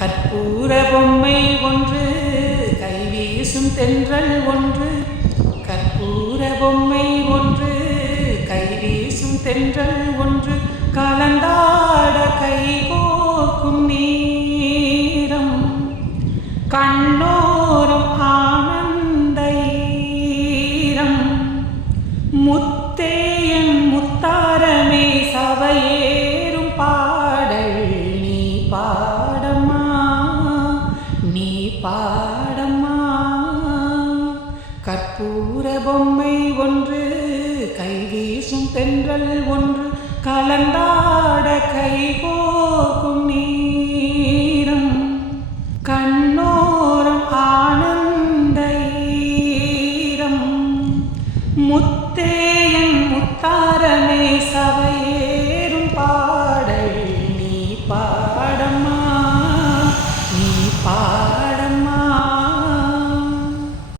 கற்பூர பொம்மை ஒன்று கை வீசும் தென்றல் ஒன்று. கற்பூர பொம்மை ஒன்று கை வீசும் தென்றல் ஒன்று. கலந்தாட கை கோக்கும் நீரம் கண்ணோரம் ஆனந்த ஈரம். முத்தே பாடம்மா. கற்பூர பொம்மை ஒன்று கைவீசும் தென்றல் ஒன்று கலந்தாட கைகோக்கும் நீரம். கண்ணோரம் ஆனந்த ஈரம். முத்தேயன் முத்தாரமே